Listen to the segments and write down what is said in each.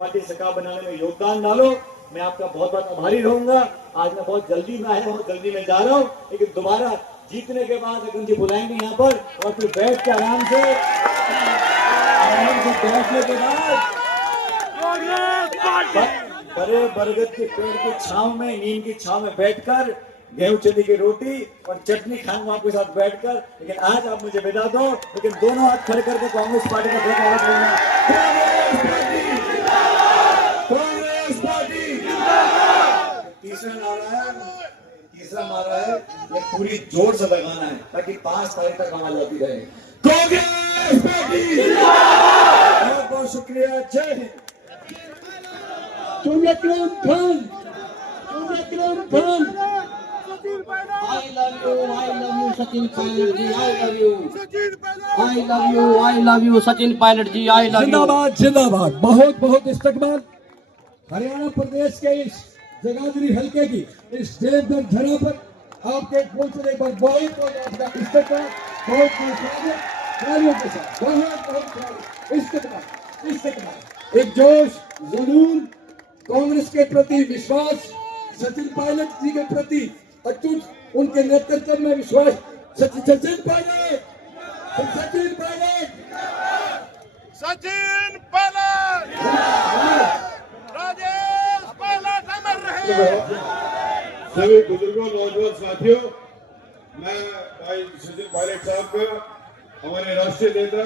Party सरकार बनाने में योगदान डालो। मैं आपका बहुत बहुत आभारी रहूंगा। आज मैं बहुत जल्दी में आया हूँ, जल्दी में जा रहा हूँ, लेकिन दोबारा जीतने के बाद अगर मुझे बुलाएंगे यहाँ पर और फिर बैठ के आराम से बैठने के बाद बड़े बरगद के पेड़ की छांव में, नीम की छांव में बैठकर गेहूं चने की रोटी और चटनी खाऊंगा आपके साथ बैठकर। लेकिन आज आप मुझे विदा दो, लेकिन दोनों हाथ खड़े करके कांग्रेस पार्टी का बहुत लेना। तीसरा नारा है, ये पूरी जोर से लगाना है ताकि 5 तारीख तक आवाज आती रहे। कांग्रेस पार्टी बहुत बहुत शुक्रिया। जय Hind. I love you, Sachin Pilot ji. I love you. I love you, Sachin Pilot ji. I love you. जिंदाबाद जिंदाबाद। बहुत बहुत इस्तकबाल। हरियाणा प्रदेश के इस जगाधरी हल्के की इस देवघर धरा पर आपके पहुंचने पर बहुत बहुत आपका इस्तकबाल, बहुत बहुत स्वागत। तालियों के साथ बहुत बहुत इस्तकबाल इस्तकबाल। एक जोश, जुनून, कांग्रेस के प्रति विश्वास, सचिन पायलट जी के प्रति अटूट, उनके नेतृत्व में विश्वास। सचिन पायलट, सचिन पायलट, सचिन पायलट, राजेश पायलट अमर रहे। सभी बुजुर्गों, नौजवान साथियों, मैं भाई सचिन पायलट साहब का, हमारे राष्ट्रीय नेता,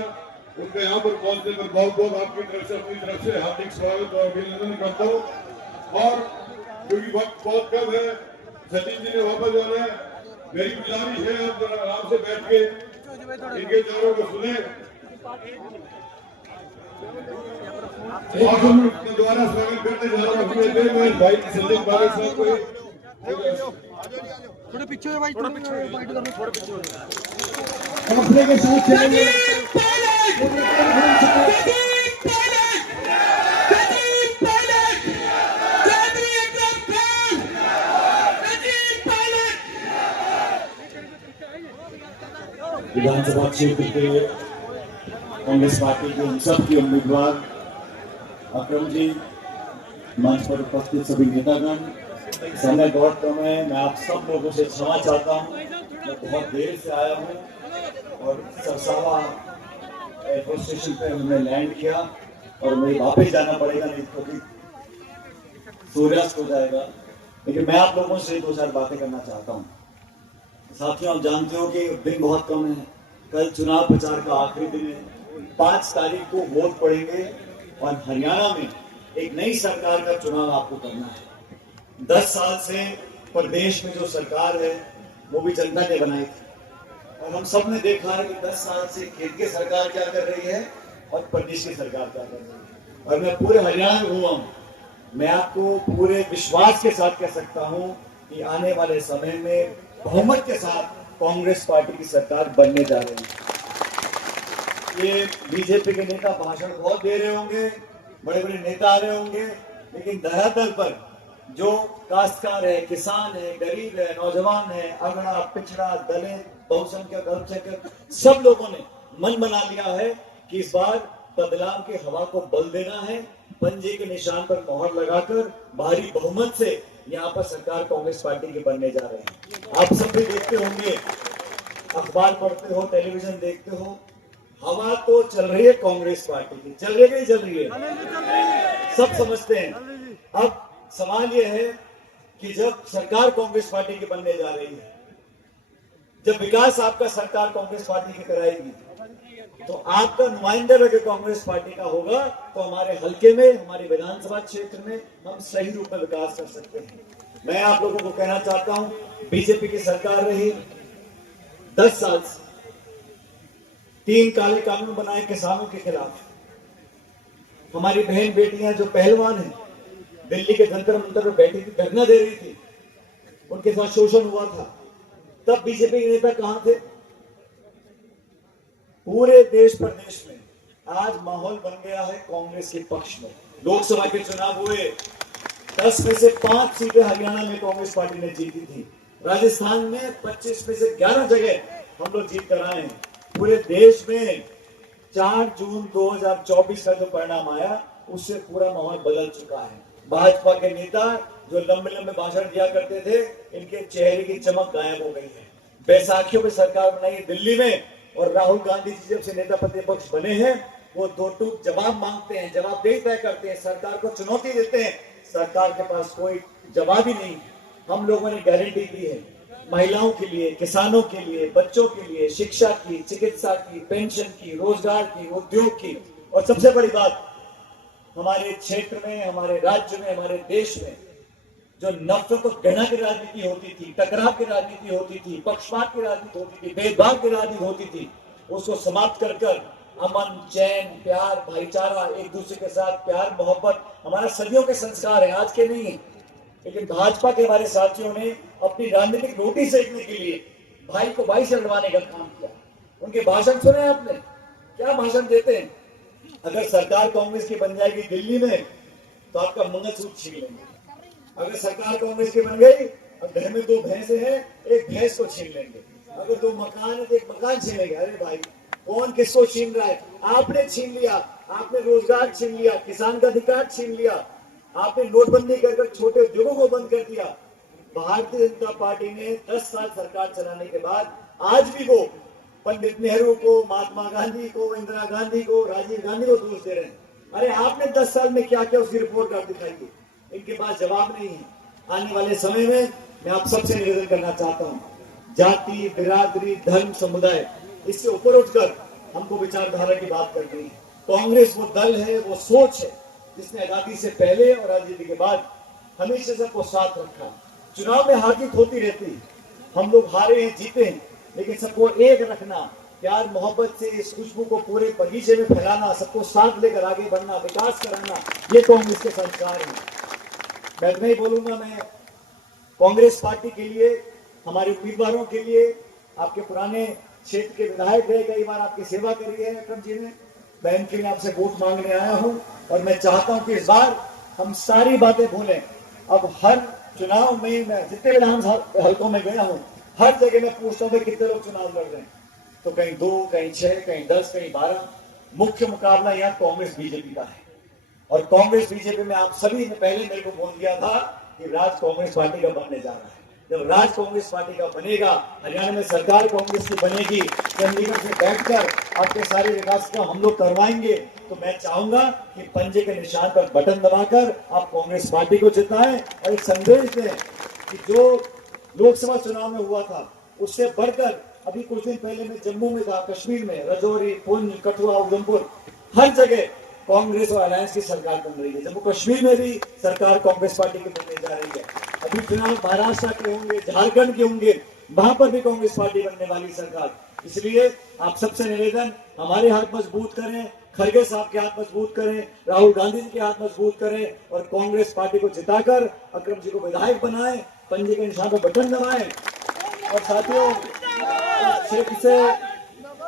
उनका यहाँ पर पहुंचने पर बहुत बहुत आपकी तरफ से, अपनी तरफ से हार्दिक स्वागत और अभिनंदन करता हूँ। और क्योंकि वक्त बहुत कम है, सचिन जी ने वापस जाना है, मेरी गुजारिश है आप जरा आराम से बैठ के इनके विचारों को सुने और हम दोबारा स्वागत करने जा रहे हैं भाई सचिन पायलट साहब को। थोड़े पीछे हो भाई, थोड़ा पीछे हो। अपने के साथ चलेंगे। विधानसभा क्षेत्र के कांग्रेस पार्टी के उन सब के उम्मीदवार अक्रम जी, मंच पर उपस्थित सभी नेतागण, समय बहुत कम है, मैं आप सब लोगों से क्षमा चाहता हूँ। मैं बहुत देर से आया हूँ और सरसावा एयरपोर्ट स्टेशन पे हमने लैंड किया और मुझे वापस जाना पड़ेगा, नहीं तो सूर्यास्त हो जाएगा। लेकिन मैं आप लोगों से 2-4 बातें करना चाहता हूँ। साथियों, आप जानते हो कि दिन बहुत कम है, कल चुनाव प्रचार का आखिरी दिन है, 5 तारीख को वोट पड़ेंगे और हरियाणा में एक नई सरकार का चुनाव आपको करना है। 10 साल से प्रदेश में जो सरकार है वो भी जनता ने बनाई थी और हम सब ने देखा है कि 10 साल से केंद्र की सरकार क्या कर रही है और प्रदेश की सरकार क्या कर रही है। और मैं पूरे हरियाणा में हुआ हूँ, मैं आपको पूरे विश्वास के साथ कह सकता हूँ कि आने वाले समय में बहुमत के साथ कांग्रेस पार्टी की सरकार बनने जा रही है। ये बीजेपी के नेता भाषण बहुत दे रहे होंगे, बड़े बड़े नेता आ रहे होंगे, लेकिन धरातल पर जो काश्तकार है, किसान है, गरीब है, नौजवान है, अगड़ा, पिछड़ा, दलित, बहुसंख्यक, अल्पसंख्यक, सब लोगों ने मन बना लिया है कि इस बार बदलाव की हवा को बल देना है। पंजे के निशान पर मोहर लगाकर भारी बहुमत से यहाँ पर सरकार कांग्रेस पार्टी के बनने जा रहे हैं। आप सब भी देखते होंगे, अखबार पढ़ते हो, टेलीविजन देखते हो, हवा तो चल रही है कांग्रेस पार्टी की। चल रही है, चल रही है, सब समझते हैं। अब सवाल यह है कि जब सरकार कांग्रेस पार्टी की बनने जा रही है, जब विकास आपका सरकार कांग्रेस पार्टी की कराएगी, तो आपका नुमाइंदा अगर कांग्रेस पार्टी का होगा तो हमारे हल्के में, हमारे विधानसभा क्षेत्र में हम सही रूप में विकास कर सकते हैं। मैं आप लोगों को कहना चाहता हूं, बीजेपी की सरकार रही 10 साल से, 3 काले कानून बनाए किसानों के खिलाफ। हमारी बहन बेटियां जो पहलवान हैं, दिल्ली के जंतर मंतर पर बैठी थी, धरना दे रही थी, उनके साथ शोषण हुआ था, तब बीजेपी के नेता कहां थे? पूरे देश प्रदेश में आज माहौल बन गया है कांग्रेस के पक्ष में। लोकसभा के चुनाव हुए, 10 में से 5 सीटें हरियाणा में कांग्रेस पार्टी ने जीती थी। राजस्थान में 25 में से 11 जगह हम लोग जीत कर आए हैं। पूरे देश में 4 जून 2024 का जो परिणाम आया उससे पूरा माहौल बदल चुका है। भाजपा के नेता जो लंबे लंबे भाषण दिया करते थे, इनके चेहरे की चमक गायब हो गई है। बैसाखियों में सरकार बनाई दिल्ली में, और राहुल गांधी जी जब से नेता प्रतिपक्ष बने हैं, वो दो टूक जवाब मांगते हैं, जवाबदेही तय करते हैं, सरकार को चुनौती देते हैं। सरकार के पास कोई जवाब ही नहीं। हम लोगों ने गारंटी दी है महिलाओं के लिए, किसानों के लिए, बच्चों के लिए, शिक्षा की, चिकित्सा की, पेंशन की, रोजगार की, उद्योग की, और सबसे बड़ी बात, हमारे क्षेत्र में, हमारे राज्य में, हमारे देश में जो नफरत और घृणा की राजनीति होती थी, टकराव की राजनीति होती थी, पक्षपात की राजनीति होती थी, भेदभाव की राजनीति होती थी, उसको समाप्त कर अमन, चैन, प्यार, भाईचारा, एक दूसरे के साथ प्यार मोहब्बत हमारा सदियों के संस्कार है, आज के नहीं है। लेकिन भाजपा के हमारे साथियों ने अपनी राजनीतिक रोटी सेकने के लिए भाई को भाई से लड़वाने का काम किया। उनके भाषण सुने आपने, क्या भाषण देते हैं? अगर सरकार कांग्रेस की बन जाएगी दिल्ली में तो आपका मंगलसूत्र छीन लेंगे। अगर सरकार कांग्रेस की बन गई और घर में दो भैंसे हैं, एक भैंस को छीन लेंगे। अगर दो मकान है तो एक मकान छीन लेंगे। अरे भाई, कौन किसको छीन रहा है? आपने छीन लिया, आपने रोजगार छीन लिया, किसान का अधिकार छीन लिया, आपने नोटबंदी कर छोटे उद्योगों को बंद कर दिया। भारतीय जनता पार्टी ने 10 साल सरकार चलाने के बाद आज भी वो पंडित नेहरू को, महात्मा गांधी को, इंदिरा गांधी को, राजीव गांधी को दोष दे रहे हैं। अरे आपने 10 साल में क्या क्या उसकी रिपोर्ट कार्ड दिखाई? इनके पास जवाब नहीं है। आने वाले समय में मैं आप सबसे निवेदन करना चाहता हूँ, जाति, बिरादरी, धर्म, समुदाय, इससे ऊपर उठकर हमको विचारधारा की बात करनी है। कांग्रेस वो दल है, वो सोच है जिसने आजादी से पहले और आजादी के बाद हमेशा सबको साथ रखा। चुनाव में हार जीत होती रहती, हम लोग हारे हैं, जीते हैं, लेकिन सबको एक रखना, प्यार मोहब्बत से इस खुशबू को पूरे बगीचे में फैलाना, सबको साथ लेकर आगे बढ़ना, विकास कराना, ये कांग्रेस के संस्कार हैं। मैं नहीं बोलूंगा, मैं कांग्रेस पार्टी के लिए, हमारे उम्मीदवारों के लिए, आपके पुराने क्षेत्र के विधायक रहे, कई बार आपकी सेवा करी है अक्रम जी ने, मैं इनके लिए आपसे वोट मांगने आया हूं। और मैं चाहता हूं कि इस बार हम सारी बातें भूलें। अब हर चुनाव में मैं जितने विधानसभा हल्कों में गया हूं, हर जगह मैं पूछता हूं कितने लोग चुनाव लड़ रहे हैं, तो कहीं 2, कहीं 6, कहीं 10, कहीं 12। मुख्य मुकाबला यहाँ कांग्रेस बीजेपी का है। और कांग्रेस बीजेपी में आप सभी ने पहले मेरे को बोल दिया था कि राज कांग्रेस पार्टी का बनने जा रहा है। जब राज कांग्रेस पार्टी का बनेगा, हरियाणा में सरकार कांग्रेस की बनेगी, चंडीगढ़ से बैठकर आपके सारे विकास का हम लोग करवाएंगे, तो मैं चाहूंगा कि पंजे के निशान पर बटन दबाकर आप कांग्रेस पार्टी को जिताएं और एक संदेश दें कि जो लोकसभा चुनाव में हुआ था उससे बढ़कर अभी कुछ दिन पहले मैं जम्मू में था, कश्मीर में, रजौरी, पुंछ, कठुआ, उधमपुर, हर जगह कांग्रेस और अलायंस की सरकार बन रही है। जम्मू कश्मीर में भी सरकार कांग्रेस पार्टी की बनने जा रही है। अभी चुनाव महाराष्ट्र के होंगे, झारखंड के होंगे, वहां पर भी कांग्रेस पार्टी बनने वाली सरकार। इसलिए आप सबसे निवेदन, हमारे हाथ मजबूत करें, खड़गे साहब के हाथ मजबूत करें, राहुल गांधी जी के हाथ मजबूत करें और कांग्रेस पार्टी को जिताकर अक्रम जी को विधायक बनाएं, पंजे के निशान पर बटन दबाएं। और साथियों,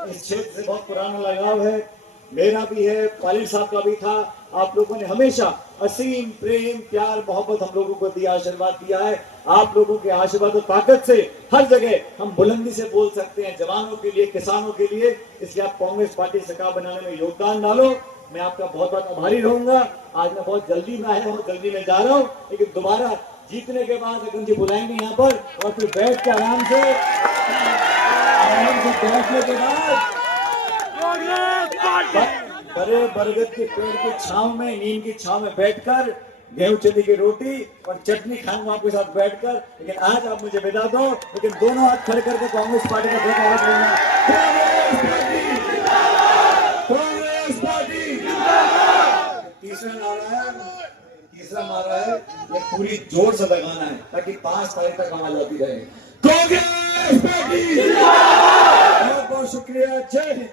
इस क्षेत्र से बहुत पुराना लगाव है, मेरा भी है, पालिल साहब का भी था। आप लोगों ने हमेशा असीम प्रेम, प्यार, मोहब्बत हम लोगों को दिया, आशीर्वाद दिया है। आप लोगों के आशीर्वाद और ताकत से हर जगह हम बुलंदी से बोल सकते हैं, जवानों के लिए, किसानों के लिए। इसलिए आप कांग्रेस पार्टी सरकार बनाने में योगदान डालो। मैं आपका बहुत बहुत आभारी रहूंगा। आज मैं बहुत जल्दी में आया हूँ, जल्दी में जा रहा हूँ, लेकिन दोबारा जीतने के बाद अगर जी बुलाएंगे यहाँ पर और फिर बैठ के आराम से बैठने के बाद बड़े बरगद के पेड़ की छांव में, नीम की छांव में बैठकर गेहूं चने की रोटी और चटनी खाऊंगा आपके साथ बैठकर। लेकिन आज आप मुझे विदा दो, लेकिन दोनों हाथ खड़े करके कांग्रेस पार्टी का धन्यवाद देना। कांग्रेस पार्टी तीसरा नारा है, ये पूरी जोर से लगाना है ताकि 5 तारीख तक आवाज आती रहे। कांग्रेस पार्टी, बहुत बहुत शुक्रिया। जय हिंद।